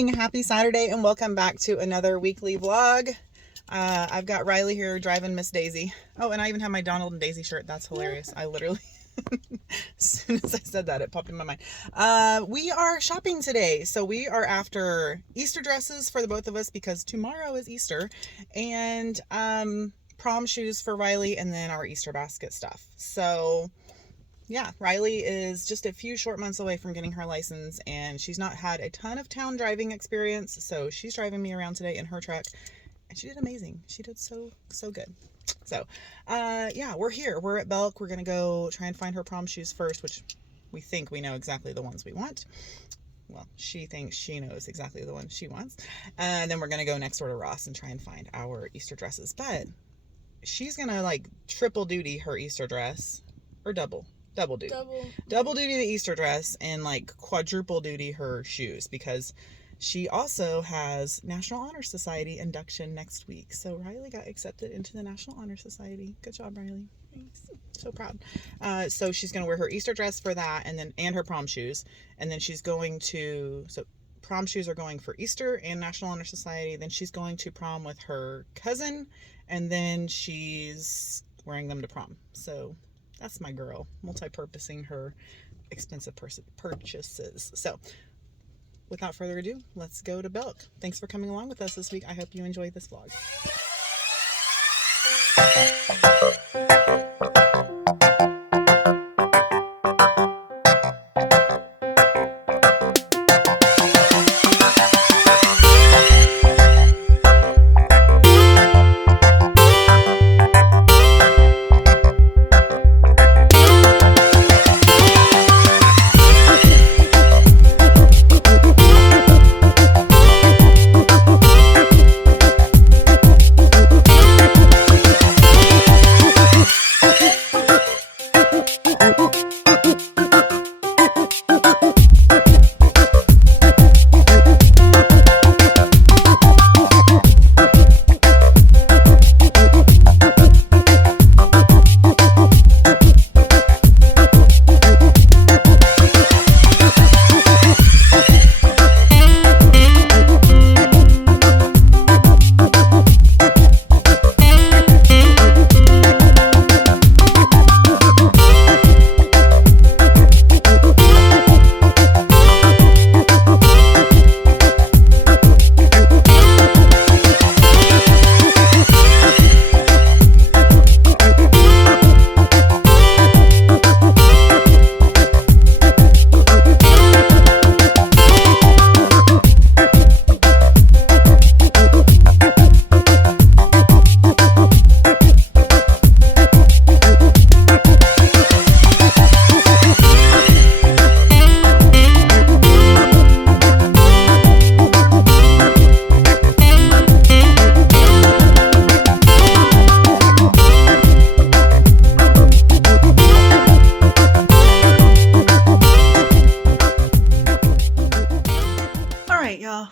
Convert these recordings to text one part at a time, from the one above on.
morning. Happy Saturday and welcome back to another weekly vlog. I've got Riley here driving Miss Daisy. Oh, and I even have my Donald and Daisy shirt. That's hilarious. I literally, as soon as I said that, it popped in my mind. We are shopping today. So we are after Easter dresses for the both of us because tomorrow is Easter. And prom shoes for Riley and then our Easter basket stuff. So yeah, Riley is just a few short months away from getting her license, and she's not had a ton of town driving experience, so she's driving me around today in her truck, and she did amazing. She did so good. So, yeah, we're here. We're at Belk. We're going to go try and find her prom shoes first, which we think we know exactly the ones we want. Well, she thinks she knows exactly the ones she wants. And then we're going to go next door to Ross and try and find our Easter dresses. But she's going to, like, triple duty her Easter dress, or double duty. Double duty the Easter dress and like quadruple duty her shoes because she also has National Honor Society induction next week. So Riley got accepted into the National Honor Society. Good job, Riley. Thanks. So proud. So she's going to wear her Easter dress for that and her prom shoes. And then she's going to, so prom shoes are going for Easter and National Honor Society. Then she's going to prom with her cousin and then she's wearing them to prom. So that's my girl, multi-purposing her expensive purchases. So, without further ado, let's go to Belk. Thanks for coming along with us this week. I hope you enjoyed this vlog.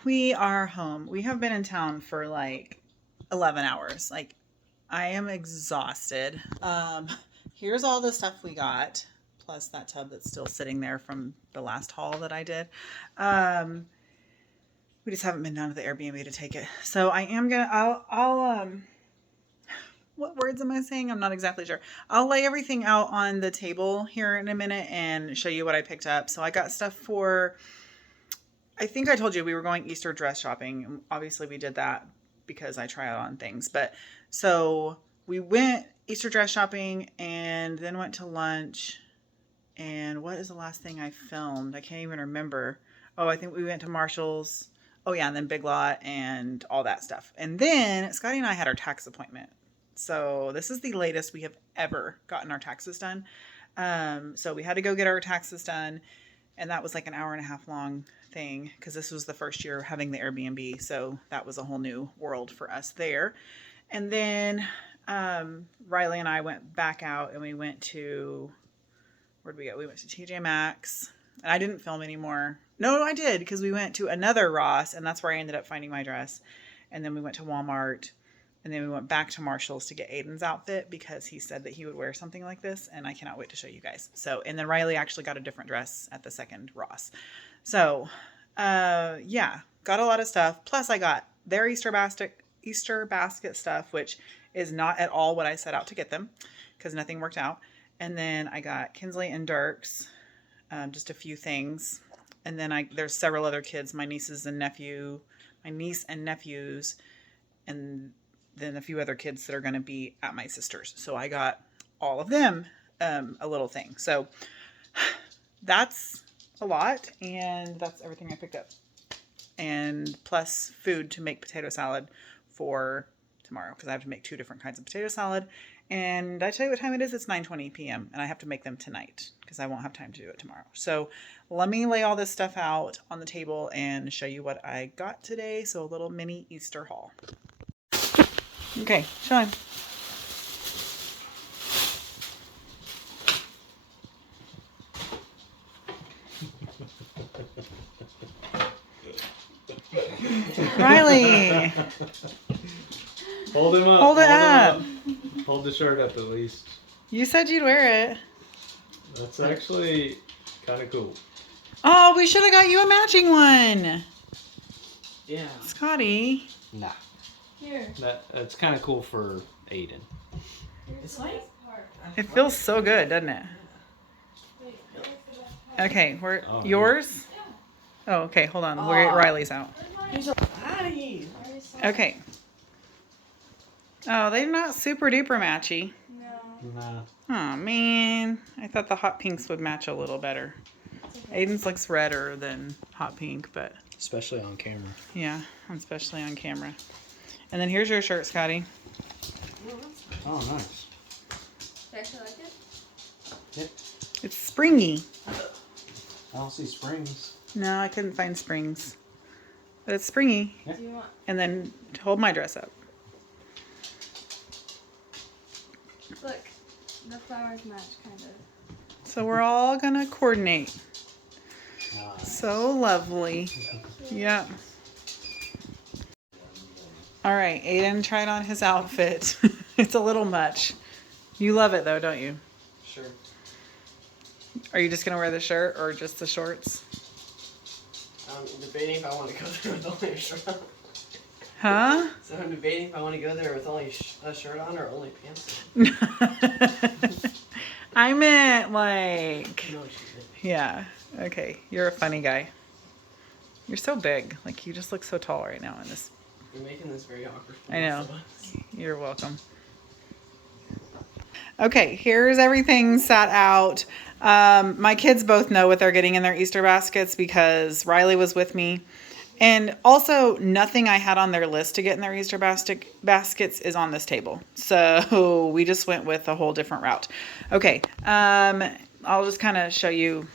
We are home. We have been in town for like 11 hours. Like, I am exhausted. Here's all the stuff we got, plus that tub that's still sitting there from the last haul that I did. We just haven't been down to the Airbnb to take it. So I am gonna, what words am I saying? I'm not exactly sure. I'll lay everything out on the table here in a minute and show you what I picked up. So I got stuff for, I think I told you we were going Easter dress shopping. Obviously we did that because I try out on things. But so we went Easter dress shopping and then went to lunch. And what is the last thing I filmed? I can't even remember. Oh, I think we went to Marshall's. Oh yeah, and then Big Lot and all that stuff. And then Scotty and I had our tax appointment. So this is the latest we have ever gotten our taxes done. So we had to go get our taxes done. And that was like an hour and a half long thing because this was the first year having the Airbnb. So that was a whole new world for us there. And then Riley and I went back out and we went to, where'd we go? We went to TJ Maxx. And I didn't film anymore. No, I did because we went to another Ross and that's where I ended up finding my dress. And then we went to Walmart. And then we went back to Marshall's to get Aiden's outfit because he said that he would wear something like this. And I cannot wait to show you guys. So, and then Riley actually got a different dress at the second Ross. So, yeah, got a lot of stuff. Plus I got their Easter basket stuff, which is not at all what I set out to get them because nothing worked out. And then I got Kinsley and Dirk's, just a few things. And then there's several other kids, my niece and nephews, and then a few other kids that are going to be at my sister's. So I got all of them a little thing. So that's a lot, and that's everything I picked up. And plus food to make potato salad for tomorrow, because I have to make 2 different kinds of potato salad. And I tell you what time it is? It's 9:20 p.m. and I have to make them tonight because I won't have time to do it tomorrow. So let me lay all this stuff out on the table and show you what I got today. So a little mini Easter haul. Okay, show him. Riley. Hold him up. Hold it up. Hold the shirt up at least. You said you'd wear it. That's actually kind of cool. Oh, we should have got you a matching one. Yeah. Scotty. Nah. Here. That's kind of cool for Aiden. It's like It feels so good, doesn't it? Okay, where Oh, yours? Oh, okay, hold on. Where Riley's out. Okay. Oh, they're not super duper matchy. No. Nah. Oh man, I thought the hot pinks would match a little better. Aiden's looks redder than hot pink, but Especially on camera. yeah, especially on camera. And then here's your shirt, Scotty. Oh, nice. You actually like it? Yep. It's springy. I don't see springs. No, I couldn't find springs. But it's springy. Yeah. Do you want? And then hold my dress up. Look, the flowers match, kind of. So we're all gonna coordinate. Nice. So lovely. Yeah. All right, Aiden tried on his outfit. It's a little much. You love it though, don't you? Sure. Are you just gonna wear the shirt or just the shorts? I'm debating if I want to go there with only a shirt on. Huh? So I'm debating if I want to go there with only a shirt on or only pants I meant like, on. No, she did. yeah. Okay, you're a funny guy. You're so big. Like you just look so tall right now in this. You're making this very awkward. for I know. both of us. You're welcome. Okay, here's everything sat out. My kids both know what they're getting in their Easter baskets because Riley was with me. And also, nothing I had on their list to get in their Easter baskets is on this table. So we just went with a whole different route. Okay, I'll just kind of show you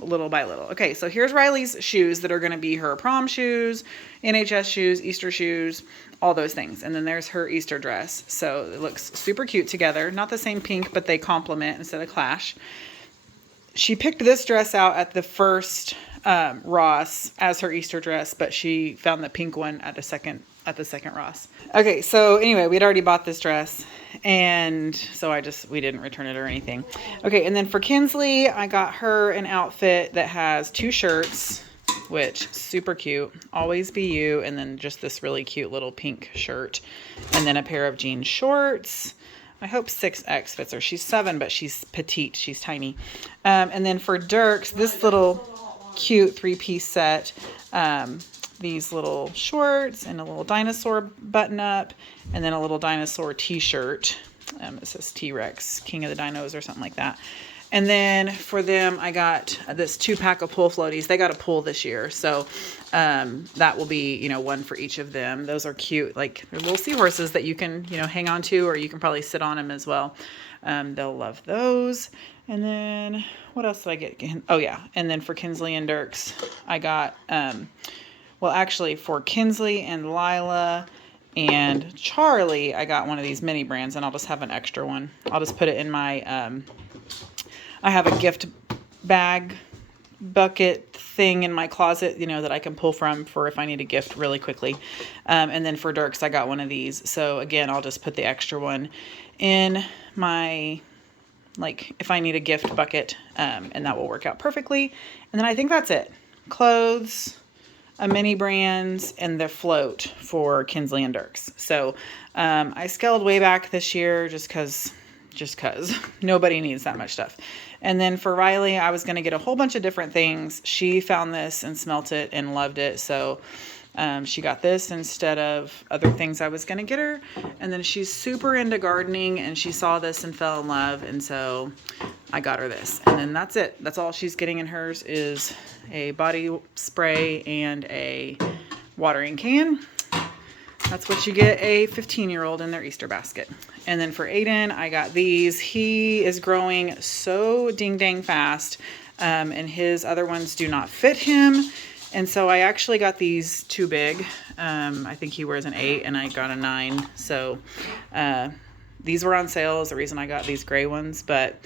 little by little. Okay, so here's Riley's shoes that are going to be her prom shoes, NHS shoes, Easter shoes, all those things. And then there's her Easter dress. So it looks super cute together. Not the same pink, but they complement instead of clash. She picked this dress out at the first Ross as her Easter dress, but she found the pink one at the second Ross. Okay, so anyway, we'd already bought this dress, and so we didn't return it or anything. Okay, and then for Kinsley, I got her an outfit that has 2 shirts, which super cute. Always Be You, and then just this really cute little pink shirt, and then a pair of jean shorts. I hope 6X fits her. She's 7, but she's petite. She's tiny. And then for Dirk's, this little cute 3-piece set. These little shorts and a little dinosaur button up, and then a little dinosaur t-shirt. It says T-Rex, King of the Dinos or something like that. And then for them, I got this 2-pack of pool floaties. They got a pool this year, so that will be, one for each of them. Those are cute. Like, they're little seahorses that you can, hang on to, or you can probably sit on them as well. They'll love those. And then, what else did I get? Oh, yeah. And then for Kinsley and Dirk's, I got, actually, for Kinsley and Lila and Charlie, I got one of these mini brands, and I'll just have an extra one. I'll just put it in my... I have a gift bag bucket thing in my closet, that I can pull from for if I need a gift really quickly. And then for Dirk's, I got one of these. So again, I'll just put the extra one in my, if I need a gift bucket, and that will work out perfectly. And then I think that's it. Clothes. a mini brands, and the float for Kinsley and Dirks. So I scaled way back this year just because nobody needs that much stuff. And then for Riley, I was going to get a whole bunch of different things. She found this and smelt it and loved it. So she got this instead of other things I was going to get her. And then she's super into gardening, and she saw this and fell in love. And so I got her this. And then that's it. That's all she's getting in hers is a body spray and a watering can. That's what you get a 15-year-old in their Easter basket. And then for Aiden, I got these. He is growing so ding-dang fast, and his other ones do not fit him. And so I actually got these too big. I think he wears an 8, and I got a 9. So these were on sale is the reason I got these gray ones. But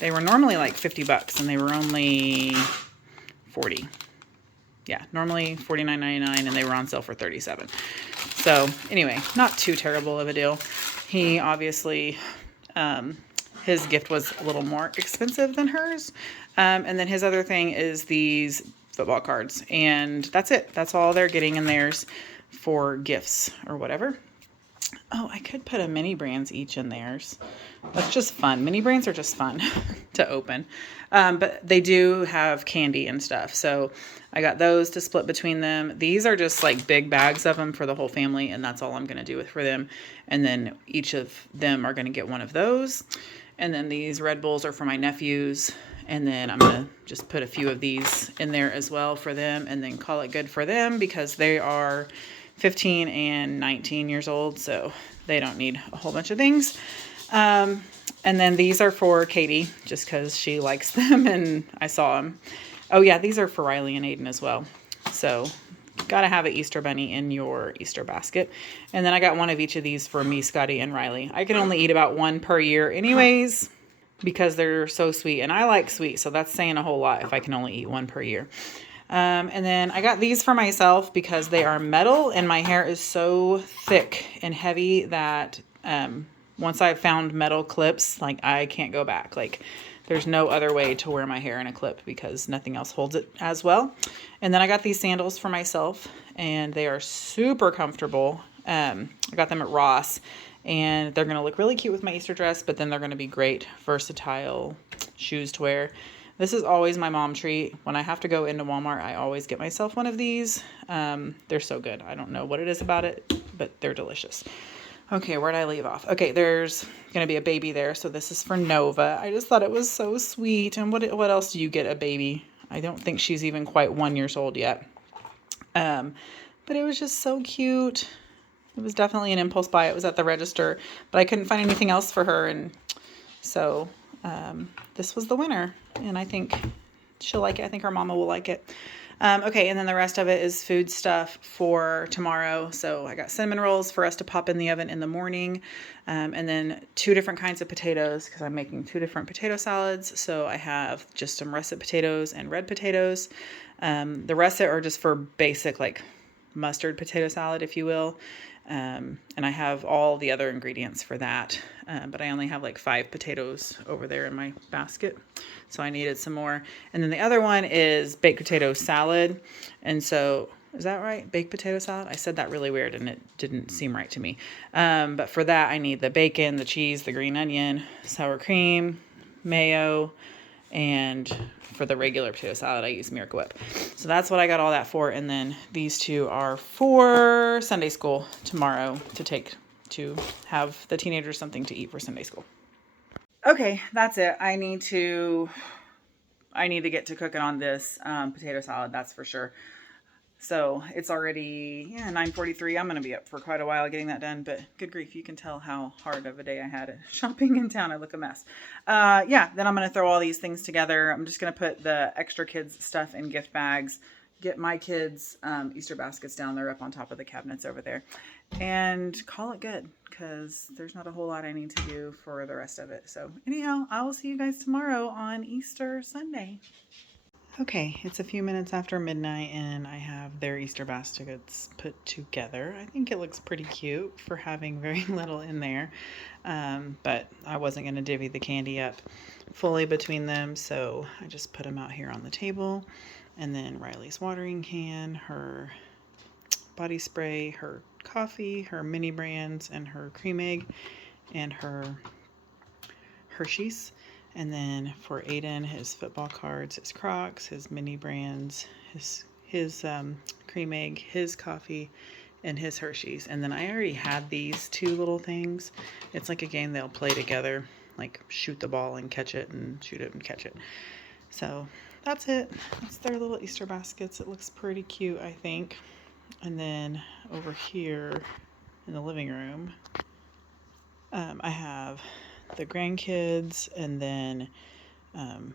they were normally like $50, and they were only $40. Yeah, normally $49.99, and they were on sale for $37. So anyway, not too terrible of a deal. He obviously, his gift was a little more expensive than hers. And then his other thing is these football cards, and that's it. That's all they're getting in theirs for gifts or whatever. Oh, I could put a mini brands each in theirs. That's just fun. Mini brands are just fun to open. But they do have candy and stuff. So I got those to split between them. These are just like big bags of them for the whole family, and that's all I'm going to do for them. And then each of them are going to get one of those. And then these Red Bulls are for my nephews. And then I'm going to just put a few of these in there as well for them, and then call it good for them because they are 15 and 19 years old, so they don't need a whole bunch of things. And then these are for Katie, just because she likes them and I saw them. Oh yeah, these are for Riley and Aiden as well. So gotta have an Easter bunny in your Easter basket. And then I got one of each of these for me, Scotty, and Riley. I can only eat about one per year anyways, because they're so sweet, and I like sweet, so that's saying a whole lot if I can only eat one per year. And then I got these for myself because they are metal, and my hair is so thick and heavy that once I've found metal clips, like I can't go back. Like there's no other way to wear my hair in a clip because nothing else holds it as well. And then I got these sandals for myself, and they are super comfortable. I got them at Ross, and they're going to look really cute with my Easter dress, but then they're going to be great versatile shoes to wear. This is always my mom treat. When I have to go into Walmart, I always get myself one of these. They're so good. I don't know what it is about it, but they're delicious. Okay, where'd I leave off? Okay, there's going to be a baby there, so this is for Nova. I just thought it was so sweet. And what else do you get a baby? I don't think she's even quite 1 year old yet. But it was just so cute. It was definitely an impulse buy. It was at the register, but I couldn't find anything else for her, and so this was the winner, and I think she'll like it. I think her mama will like it. Okay, and then the rest of it is food stuff for tomorrow. So I got cinnamon rolls for us to pop in the oven in the morning, and then 2 different kinds of potatoes because I'm making 2 different potato salads. So I have just some russet potatoes and red potatoes. The russet are just for basic like mustard potato salad, if you will. And I have all the other ingredients for that, but I only have like 5 potatoes over there in my basket, so I needed some more. And then the other one is baked potato salad, and so, is that right? Baked potato salad? I said that really weird and it didn't seem right to me. But for that I need the bacon, the cheese, the green onion, sour cream, mayo, and for the regular potato salad I use Miracle Whip. So that's what I got all that for. And then these 2 are for Sunday school tomorrow to have the teenagers something to eat for Sunday school. Okay, that's it. I need to get to cooking on this potato salad, that's for sure. So it's already 9:43. I'm going to be up for quite a while getting that done, but good grief, you can tell how hard of a day I had at shopping in town. I look a mess. Then I'm going to throw all these things together. I'm just going to put the extra kids stuff in gift bags, get my kids Easter baskets down there up on top of the cabinets over there, and call it good because there's not a whole lot I need to do for the rest of it. So anyhow, I will see you guys tomorrow on Easter Sunday. Okay, it's a few minutes after midnight and I have their Easter baskets put together. I think it looks pretty cute for having very little in there, but I wasn't going to divvy the candy up fully between them, so I just put them out here on the table. and then Riley's watering can, her body spray, her coffee, her mini brands, and her cream egg, and her Hershey's. And then for Aiden, his football cards, his Crocs, his mini brands, his cream egg, his coffee, and his Hershey's. And then I already had these 2 little things. It's like a game they'll play together, like shoot the ball and catch it, and shoot it and catch it. So that's it. That's their little Easter baskets. It looks pretty cute, I think. And then over here in the living room, I have the grandkids, and then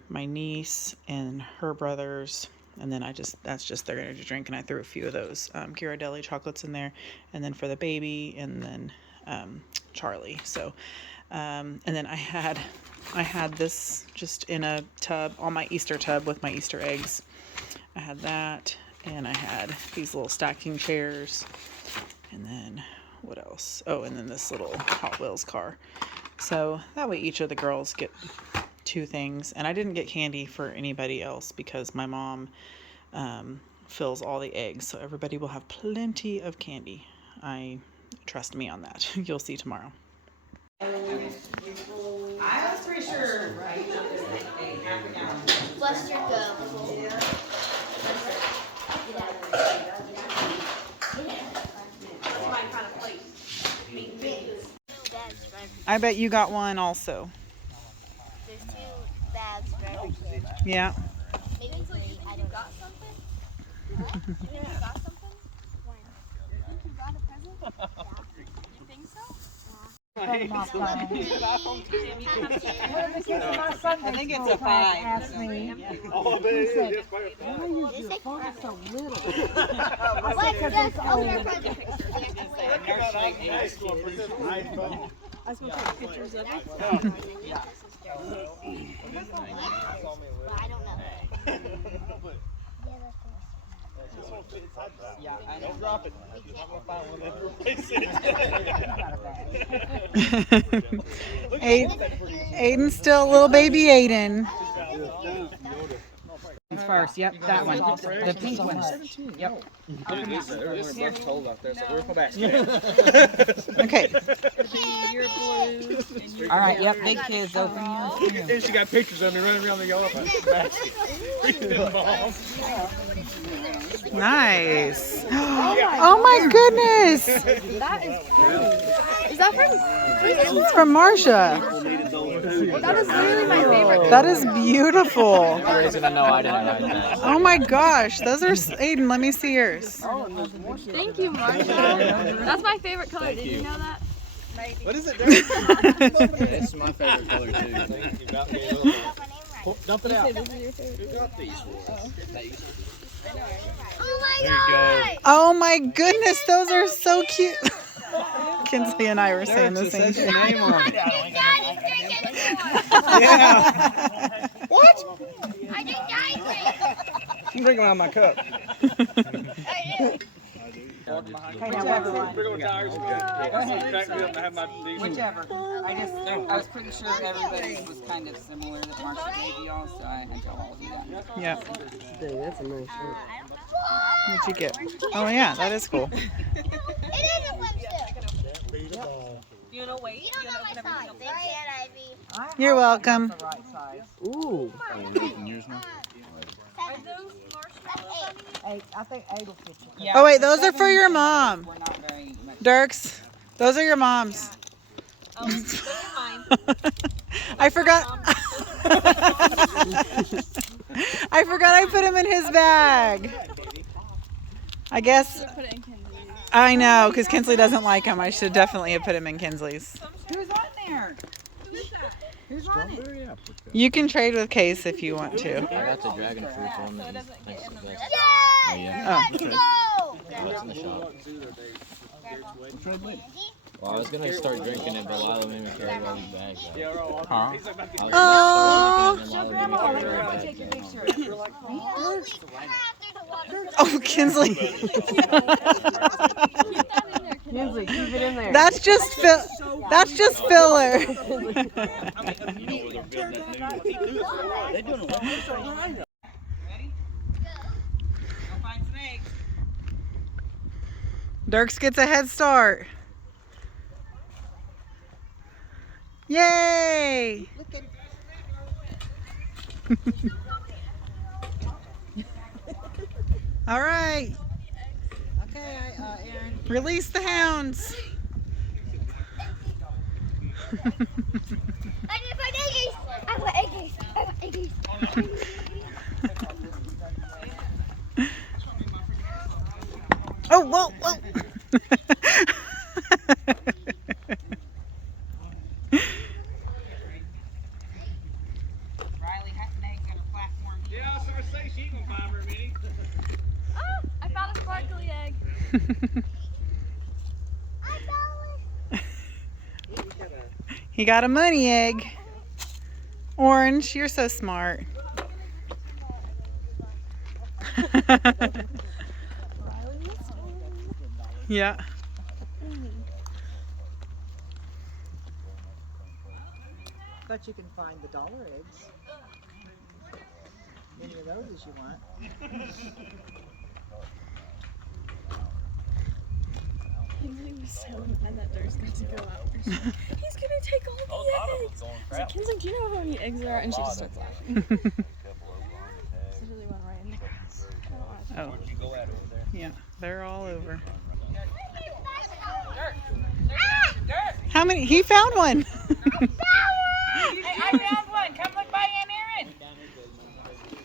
my niece and her brothers, and then that's just their energy drink, and I threw a few of those Ghirardelli chocolates in there, and then for the baby, and then Charlie. So and then I had this just in a tub, on my Easter tub with my Easter eggs. I had that, and I had these little stacking chairs, and then what else? Oh, and then this little Hot Wheels car. So that way each of the girls get 2 things. And I didn't get candy for anybody else because my mom fills all the eggs. So everybody will have plenty of candy. Trust me on that. You'll see tomorrow. I was pretty sure, right? Buster go. I bet you got one also. There's 2 bags for every kid. Yeah. Maybe 3. I don't know. You got something? When? You think you got a present? Yeah. You think so? I think it's a 5. Asked me, he said, why is your phone so little? Let's just open our present. I was going to take pictures of it. I don't know. Yeah, I don't drop it. I'm gonna find one that Aiden's still a little baby Aiden. First, yep, that one. The pink one. Yep. Okay. All right, yep, big kids, open yours. And she got pictures of me running around the yard basket. Nice. Oh my goodness. That is pretty. Is that from? It's from Marcia. That is literally my favorite. That is beautiful. Oh Oh my gosh. Those are, Aiden, let me see yours. Thank you, Marsha. That's my favorite color. Did you know that? What is it, Derek? It's my favorite color too. Dump it out. Who got these? Oh my god! Oh my goodness. Those are so cute. Kinsley and I were saying the same thing. Name on it. Yeah. What? I drink ice I'm drinking out of my cup. Whichever. I was pretty sure everybody was kind of similar that Marsha gave y'all, so I had to all do that. Yeah. Dang, that's a nice shirt. What'd you get? Oh yeah, that is cool. It is a swimsuit. You know, wait. You don't know my size. They said Ivy. You're welcome. The right size. Ooh. I think 8 will fit you. Yeah, Oh wait, the those are for your mom. We're not very much. Dirks, those are your mom's. Oh, those are mine. I forgot. I forgot I put him in his bag. I guess. Put it in Kinsley's. I know, because Kinsley doesn't like him. I should definitely have put him in Kinsley's. Who's on there? Who's on it? You can trade with Case if you want to. I got the dragon fruit one. So it doesn't get in the middle. Yes! Let's go! That's in the shop. Well, I was gonna start drinking it, but Lila made me carry all these bags out. Huh? I was Oh, gonna start drinking it, and Lila made me carry all these bags out. oh, Kinsley. Kinsley, keep it in there. That's just filler. Dirks gets a head start. Yay! All right. Okay, Aaron. Release the hounds. I want eggies. I want eggies. Oh, whoa, whoa. Riley had an egg on her platform. Yeah, I was gonna say she ain't gonna find very many. Oh, I found a sparkly egg. He got a money egg. Orange, you're so smart. Yeah. Bet you can find the dollar eggs. Any of those as you want. He was so mad that Dirk's got to go out. He's gonna take all the eggs. I was like, Kinsley, do you know how many eggs there are? And she just starts laughing. Literally went right in the grass. I don't want to. Oh. Yeah, they're all over. How many? He found one. Hey, I found one. Come look by Aunt Erin.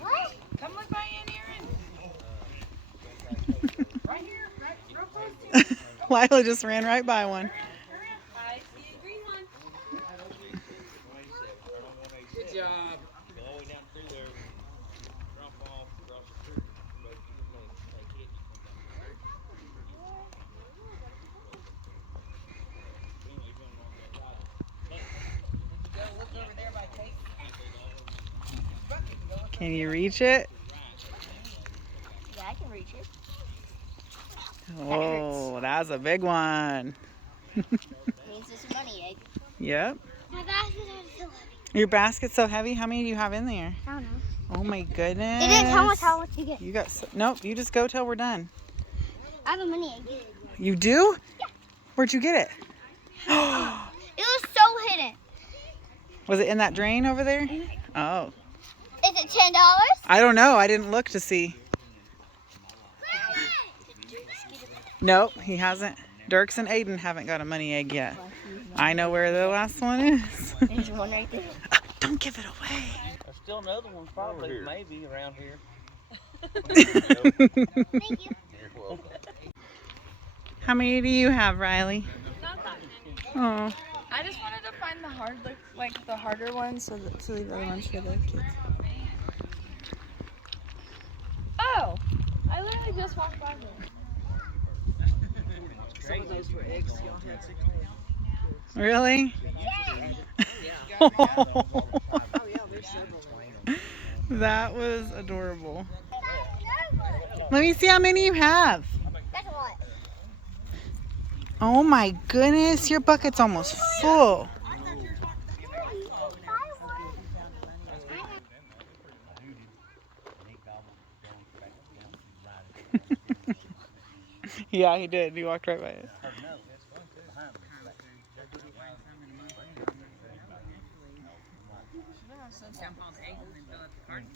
What? Come look by Aunt Erin. Right here, right real close to you. Lila just ran right by one. I see a green one. Good job. Go look over there by Kate. Can you reach it? Yeah, I can reach it. Oh, that's a big one. Means it's a money egg. Yep. My basket is so heavy. Your basket's so heavy. How many do you have in there? I don't know. Oh my goodness. It didn't tell us how much to get. You got nope. You just go till we're done. I have a money egg. You do? Yeah. Where'd you get it? It was so hidden. Was it in that drain over there? Oh. Is it $10? I don't know. I didn't look to see. Nope, he hasn't. Dirks and Aiden haven't got a money egg yet. I know where the last one is. There's one right there. Oh, don't give it away. There's still another one probably, maybe around here. Thank you. You're welcome. How many do you have, Riley? Not that many. Oh. I just wanted to find the the harder ones, so to leave other ones for the kids. Oh, I literally just walked by them. Some of those were eggs y'all had 6 eggs. Really? Oh yeah, there's several. That was adorable. Let me see how many you have. That's a lot. Oh my goodness, your bucket's almost full. Yeah, he did. He walked right by it.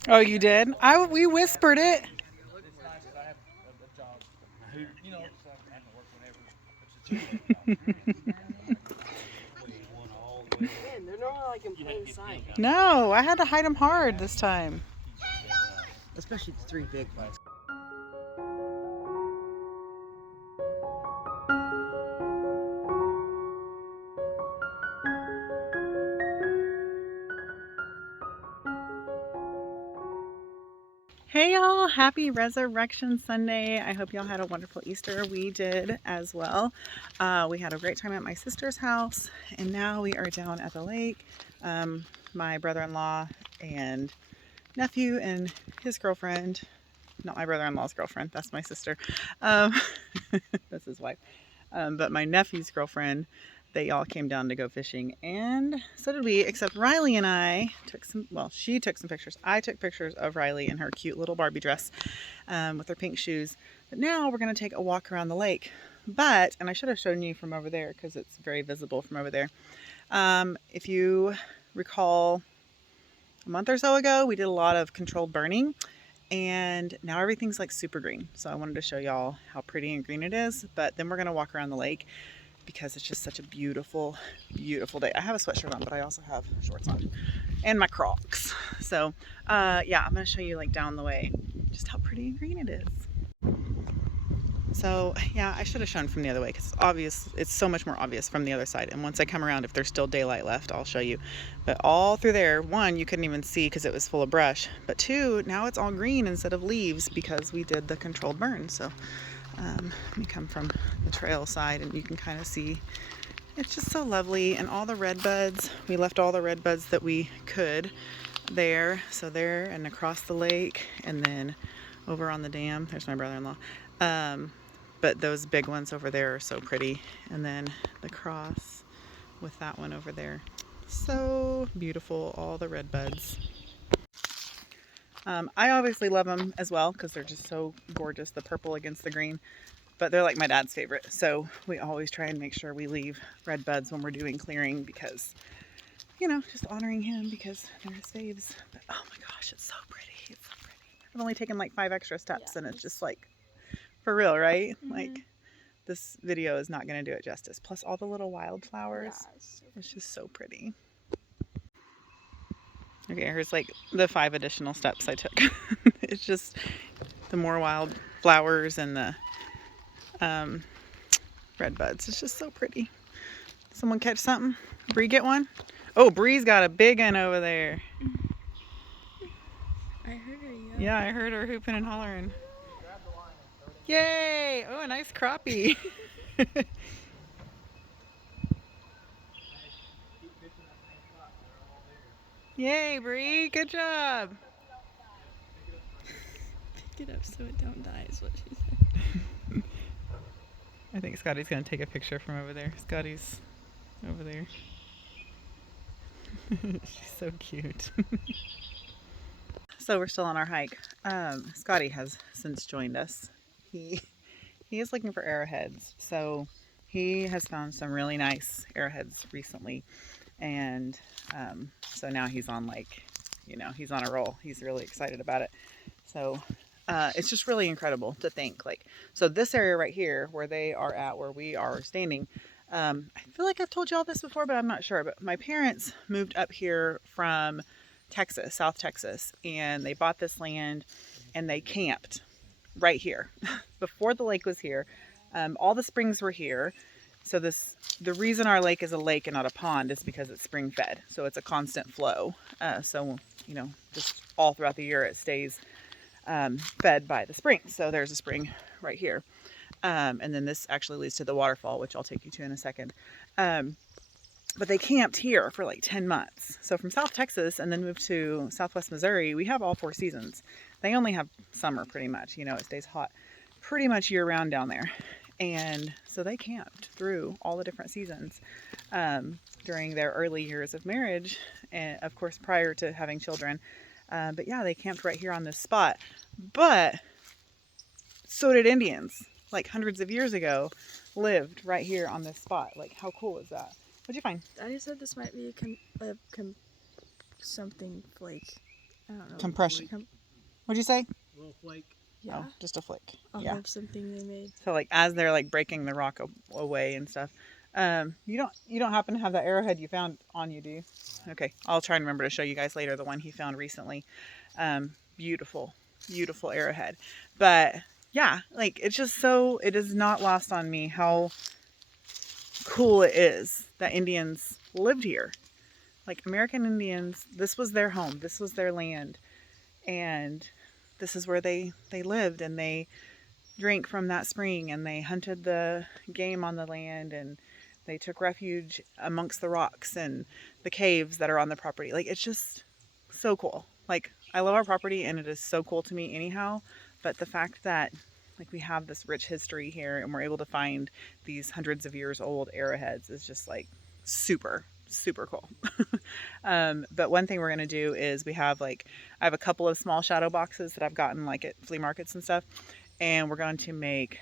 Oh, you did? We whispered it. Man, they're not like in plain sight. No, I had to hide them hard this time. Especially the 3 big ones. Hey y'all, happy Resurrection Sunday. I hope y'all had a wonderful Easter. We did as well. We had a great time at my sister's house, and now we are down at the lake. My brother-in-law and nephew and his girlfriend, not my brother-in-law's girlfriend, that's my sister. That's his wife. But my nephew's girlfriend, they all came down to go fishing, and so did we, except Riley and I took some, well, she took some pictures. I took pictures of Riley in her cute little Barbie dress with her pink shoes. But now we're going to take a walk around the lake. But, and I should have shown you from over there because it's very visible from over there. If you recall, a month or so ago, we did a lot of controlled burning, and now everything's like super green. So I wanted to show y'all how pretty and green it is, but then we're gonna walk around the lake because it's just such a beautiful, beautiful day. I have a sweatshirt on, but I also have shorts on and my Crocs. So yeah, I'm gonna show you like down the way just how pretty and green it is. So yeah, I should have shown from the other way because it's obvious. It's so much more obvious from the other side. And once I come around, if there's still daylight left, I'll show you. But all through there, one, you couldn't even see because it was full of brush. But two, now it's all green instead of leaves because we did the controlled burn. So let me come from the trail side and you can kind of see it's just so lovely. And all the red buds, we left all the red buds that we could there. So there and across the lake and then over on the dam, there's my brother-in-law. But those big ones over there are so pretty. And then the cross with that one over there. So beautiful, all the red buds. I obviously love them as well because they're just so gorgeous, the purple against the green. But they're like my dad's favorite. So we always try and make sure we leave red buds when we're doing clearing because, you know, just honoring him because they're his faves. But oh my gosh, it's so pretty. It's so pretty. I've only taken like 5 extra steps and it's just like, for real, right? Like this video is not going to do it justice. Plus all the little wildflowers. It's just so pretty. Okay, here's like the 5 additional steps I took. It's just the more wild flowers and the red buds. It's just so pretty. Someone catch something? Bree get one? Oh, Bree's got a big one over there. I heard her yell. Yeah, I heard her hooping and hollering. Yay! Oh, a nice crappie. Yay, Bree! Good job. Pick it up so it don't die is what she said. I think Scotty's gonna take a picture from over there. Scotty's over there. She's so cute. So we're still on our hike. Scotty has since joined us. He is looking for arrowheads. So he has found some really nice arrowheads recently. And so now he's on like, you know, he's on a roll. He's really excited about it. So it's just really incredible to think like, so this area right here where they are at, where we are standing, I feel like I've told you all this before, but I'm not sure. But my parents moved up here from Texas, South Texas, and they bought this land and they camped right here before the lake was here. All the springs were here. So the reason our lake is a lake and not a pond is because it's spring fed. So it's a constant flow. So, you know, just all throughout the year it stays fed by the spring. So there's a spring right here. And then this actually leads to the waterfall, which I'll take you to in a second. But they camped here for like 10 months. So from South Texas and then moved to Southwest Missouri, we have all 4 seasons. They only have summer pretty much. You know, it stays hot pretty much year round down there. And so they camped through all the different seasons during their early years of marriage. And of course, prior to having children. But yeah, they camped right here on this spot. But so did Indians, like hundreds of years ago, lived right here on this spot. Like, how cool is that? What'd you find? Daddy said this might be something flake. I don't know. Compression. What'd you say? A little flake. Yeah. Oh, just a flick. Of something they made. So like as they're like breaking the rock away and stuff. You don't happen to have that arrowhead you found on you, do you? Okay, I'll try and remember to show you guys later the one he found recently. Beautiful, beautiful arrowhead. But yeah, like it's just so, it is not lost on me how cool it is that Indians lived here. Like American Indians, this was their home, this was their land, and this is where they lived, and they drank from that spring, and they hunted the game on the land, and they took refuge amongst the rocks and the caves that are on the property. Like, it's just so cool. Like, I love our property, and it is so cool to me anyhow, but the fact that like we have this rich history here and we're able to find these hundreds of years old arrowheads is just like super cool. But one thing we're going to do is we have like, I have a couple of small shadow boxes that I've gotten like at flea markets and stuff. And we're going to make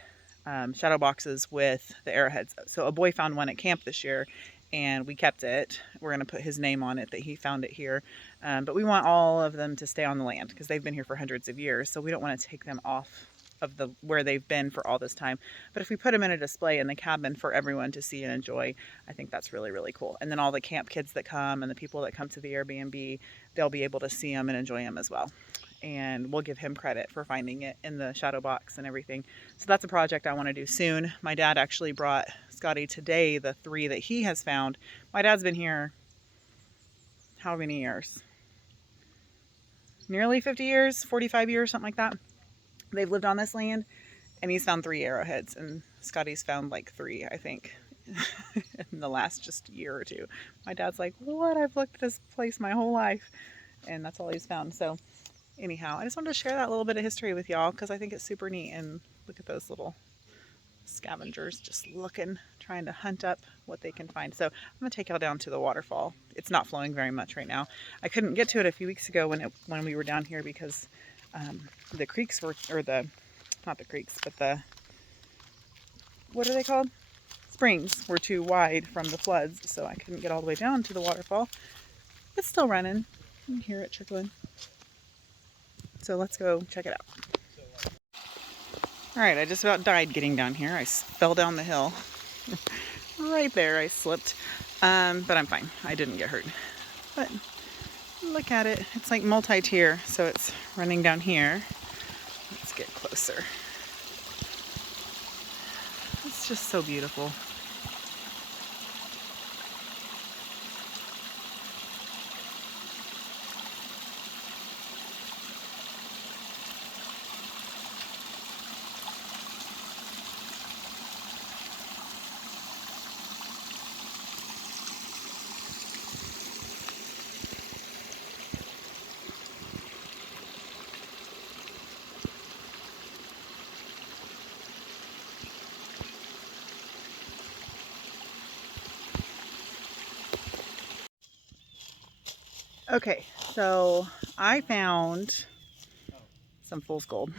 shadow boxes with the arrowheads. So a boy found one at camp this year and we kept it. We're going to put his name on it that he found it here. But we want all of them to stay on the land because they've been here for hundreds of years. So we don't want to take them off of where they've been for all this time. But if we put them in a display in the cabin for everyone to see and enjoy, I think that's really, really cool. And then all the camp kids that come and the people that come to the Airbnb, they'll be able to see them and enjoy them as well. And we'll give him credit for finding it in the shadow box and everything. So that's a project I want to do soon. My dad actually brought Scotty today the 3 that he has found. My dad's been here how many years? Nearly 50 years, 45 years, something like that. They've lived on this land and he's found 3 arrowheads and Scotty's found like 3, I think, in the last just year or 2. My dad's like, what? I've looked at this place my whole life. And that's all he's found. So anyhow, I just wanted to share that little bit of history with y'all because I think it's super neat. And look at those little scavengers just looking, trying to hunt up what they can find. So I'm going to take y'all down to the waterfall. It's not flowing very much right now. I couldn't get to it a few weeks ago when we were down here because the creeks were, or not the creeks, but the, what are they called? Springs were too wide from the floods. So I couldn't get all the way down to the waterfall. It's still running. You can hear it trickling. So let's go check it out. All right, I just about died getting down here. I fell down the hill. Right there, I slipped. But I'm fine. I didn't get hurt. But look at it. It's like multi-tier, so it's running down here. Let's get closer. It's just so beautiful. Okay, so I found some fool's gold.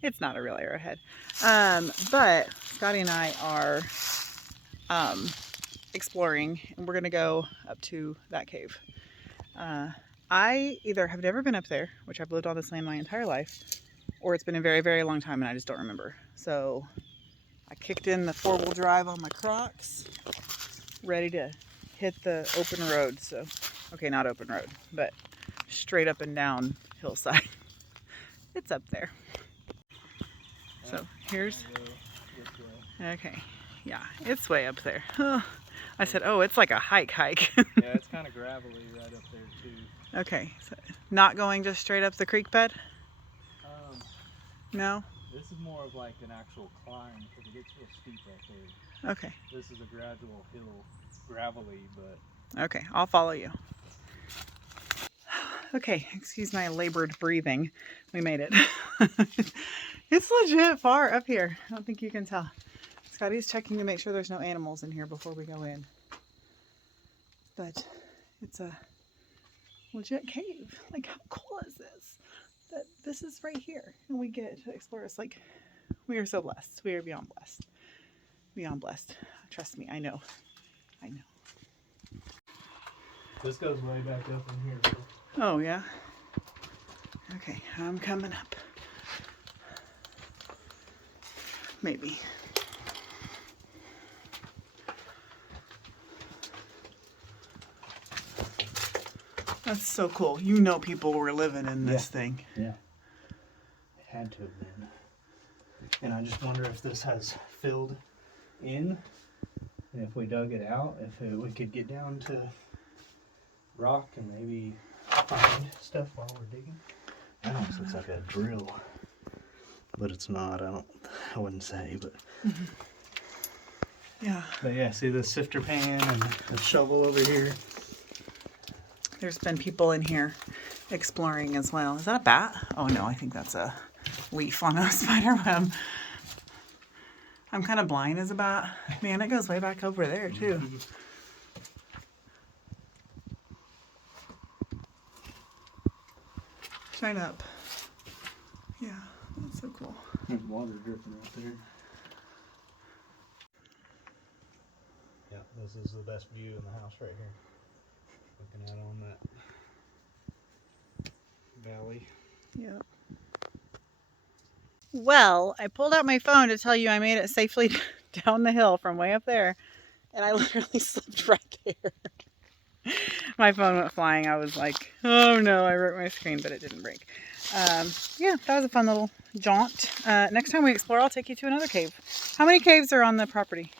It's not a real arrowhead. But Scotty and I are exploring and we're gonna go up to that cave. I either have never been up there, which I've lived on this land my entire life, or it's been a very, very long time and I just don't remember. So I kicked in the 4-wheel drive on my Crocs, ready to hit the open road. So, okay, not open road, but straight up and down hillside. It's up there. So here's, okay, yeah, it's way up there. I said, oh, it's like a hike. Yeah, it's kind of gravelly right up there too. Okay, so not going just straight up the creek bed? No? This is more of like an actual climb because it gets real steep right there. Okay. This is a gradual hill, gravelly, but... Okay, I'll follow you. Okay, excuse my labored breathing. We made it. It's legit far up here. I don't think you can tell. Scotty's checking to make sure there's no animals in here before we go in. But it's a legit cave. Like, how cool is this? That this is right here and we get to explore. It's like, we are so blessed. We are beyond blessed. Beyond blessed. Trust me, I know. I know. This goes way back up in here. Oh, yeah? Okay, I'm coming up. Maybe. That's so cool. You know people were living in this thing. Yeah. It had to have been. And I just wonder if this has filled in. And if we dug it out, we could get down to rock and maybe find stuff while we're digging. That almost looks like a drill. But it's not. I wouldn't say, but. Yeah. But yeah, see the sifter pan and the shovel over here. There's been people in here exploring as well. Is that a bat? Oh no, I think that's a leaf on a spider web. I'm kind of blind as a bat. Man, it goes way back over there too. Shine up. Yeah, that's so cool. There's water dripping right there. This is the best view in the house right here. Looking out on that valley. Yep. Well, I pulled out my phone to tell you I made it safely down the hill from way up there, and I literally slipped right there. My phone went flying. I was like, oh no, I broke my screen, but it didn't break. Yeah, that was a fun little jaunt. Next time we explore, I'll take you to another cave. How many caves are on the property?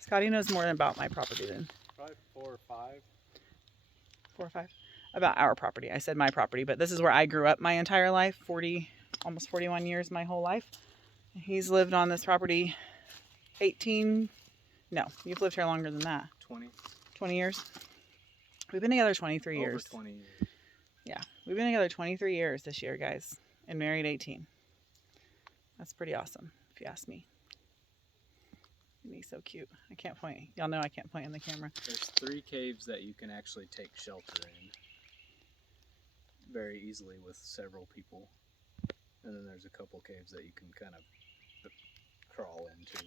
Scotty knows more about my property than. Probably 4 or 5. 4 or 5? About our property. I said my property, but this is where I grew up my entire life, almost 41 years, my whole life. He's lived on this property 18, no, you've lived here longer than that. 20 years? We've been together 23 years. Over 20 years. Yeah, we've been together 23 years this year, guys, and married 18. That's pretty awesome, if you ask me. He's so cute. I can't point. Y'all know I can't point in the camera. There's 3 caves that you can actually take shelter in very easily with several people. And then there's a couple caves that you can kind of crawl into.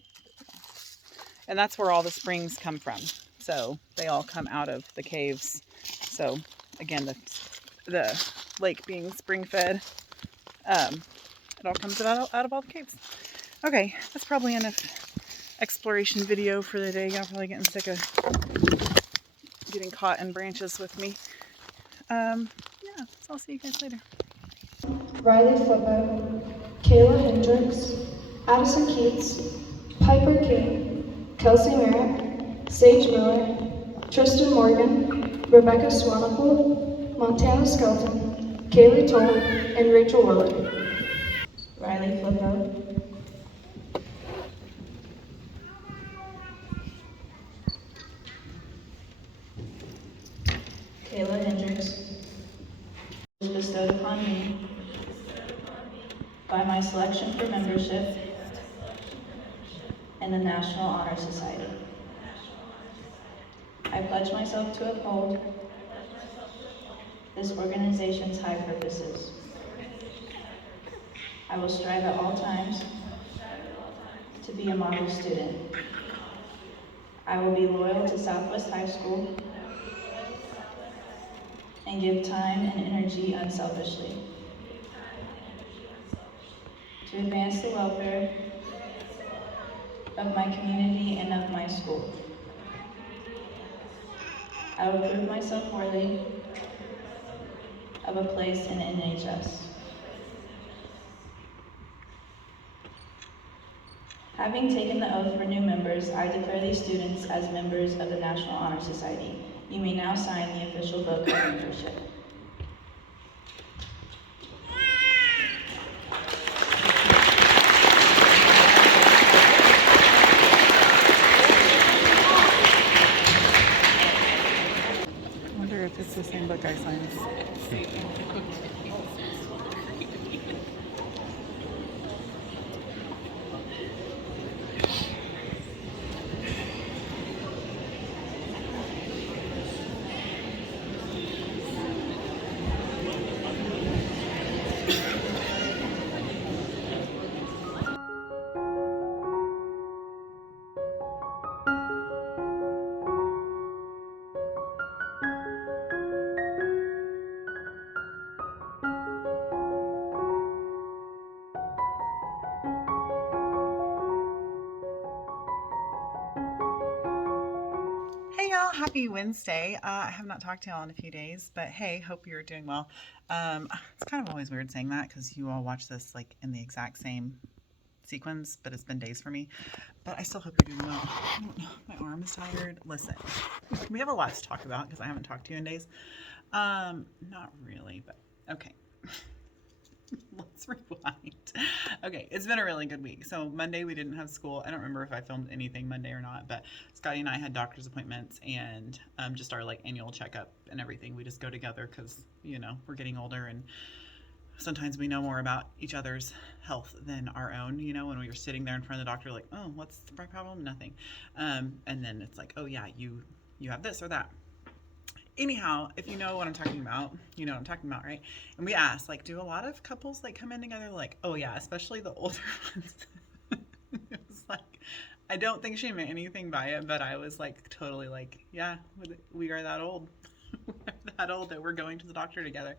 And that's where all the springs come from. So they all come out of the caves. So again, the lake being spring fed, it all comes out of all the caves. Okay, that's probably enough exploration video for the day. Y'all probably getting sick of getting caught in branches with me. Yeah, so I'll see you guys later. Riley Flippo, Kayla Hendricks, Addison Keats, Piper King, Kelsey Merritt, Sage Miller, Tristan Morgan, Rebecca Swanepoel, Montana Skelton, Kaylee Toll, and Rachel Willard. Riley Flippo, Kayla Hendricks, was bestowed upon me by my selection for membership in the National Honor Society. I pledge myself to uphold this organization's high purposes. I will strive at all times to be a model student. I will be loyal to Southwest High School and give time and energy unselfishly to advance the welfare of my community and of my school. I will prove myself worthy of a place in NHS. Having taken the oath for new members, I declare these students as members of the National Honor Society. You may now sign the official book of membership. I wonder if it's the same book I signed. Hey y'all, happy Wednesday. I have not talked to y'all in a few days, but hey, hope you're doing well. It's kind of always weird saying that because you all watch this like in the exact same sequence, but it's been days for me. But I still hope you're doing well. I don't know, my arm is tired. Listen, we have a lot to talk about because I haven't talked to you in days. Not really, but okay. Let's rewind. Okay, it's been a really good week. So Monday we didn't have school. I don't remember if I filmed anything Monday or not, but Scotty and I had doctor's appointments and just our like annual checkup and everything. We just go together because, you know, we're getting older and sometimes we know more about each other's health than our own. You know, when we were sitting there in front of the doctor, like, oh, what's the problem? Nothing. And then it's like, oh yeah, you have this or that. Anyhow, if you know what I'm talking about, you know what I'm talking about, right? And we asked, like, do a lot of couples like come in together? Like, oh yeah, especially the older ones. It was like I don't think she meant anything by it, but I was like totally like, yeah, we are that old. We're that old that we're going to the doctor together.